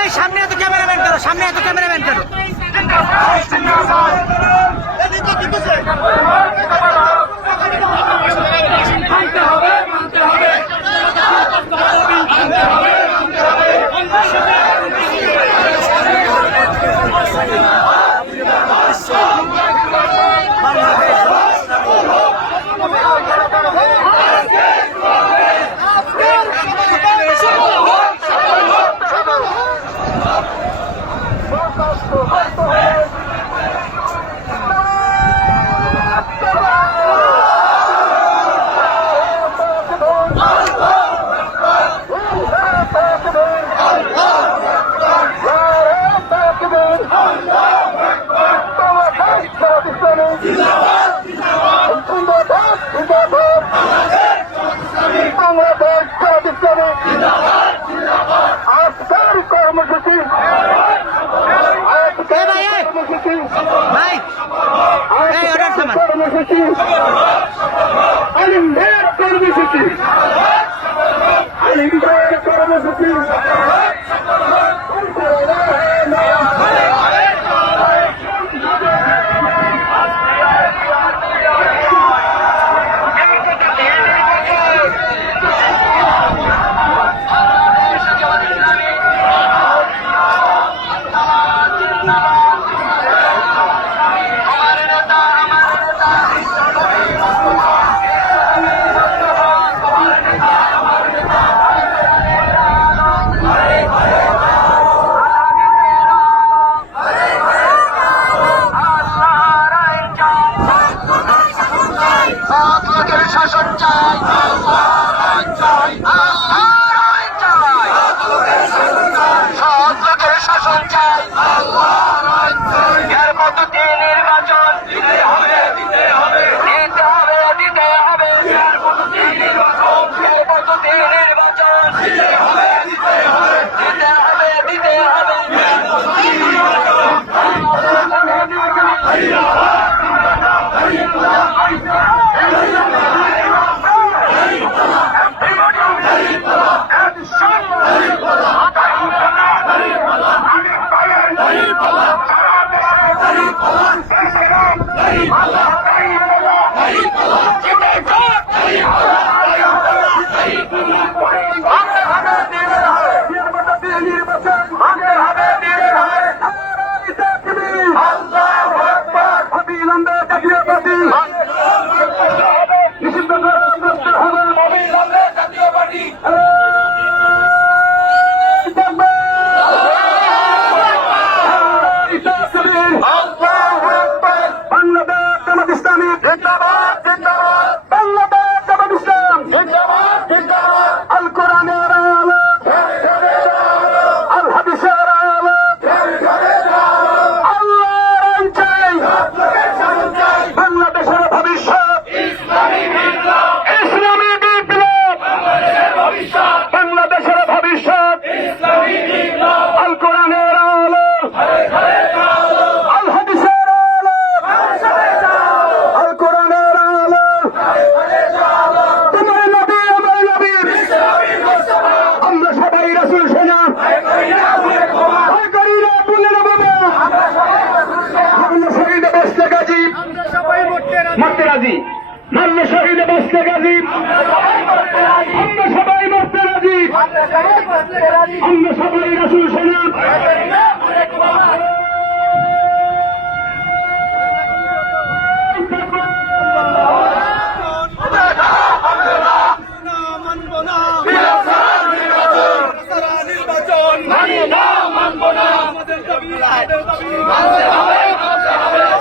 এই সামনে এত ক্যামেরাম্যান করো, সামনে এত ক্যামেরাম্যান করো। মানতে হবে, মানতে হবে, মানতে হবে। আজকের কর্মসূচি কর্মসূচি আলিমদের কর্মসূচি আলিমদের কর্মসূচি শাসন চাই, সৎ লোকের শাসন চাই, এর পদ্ধতি নির্বাচন দিতে হবে, দিতে হবে, দিতে হবে, দিতে হবে, এর পদ্ধতি নির্বাচন দিতে হবে, দিতে হবে, দিতে হবে, দিতে হবে। মরতে রাজি, মান্য শহীদে বসতে গাজী, আমরা সবাই মরতে রাজি, আমরা সবাই রাসূল সেনা। আমাদের দাবি মানতে হবে, মানতে হবে।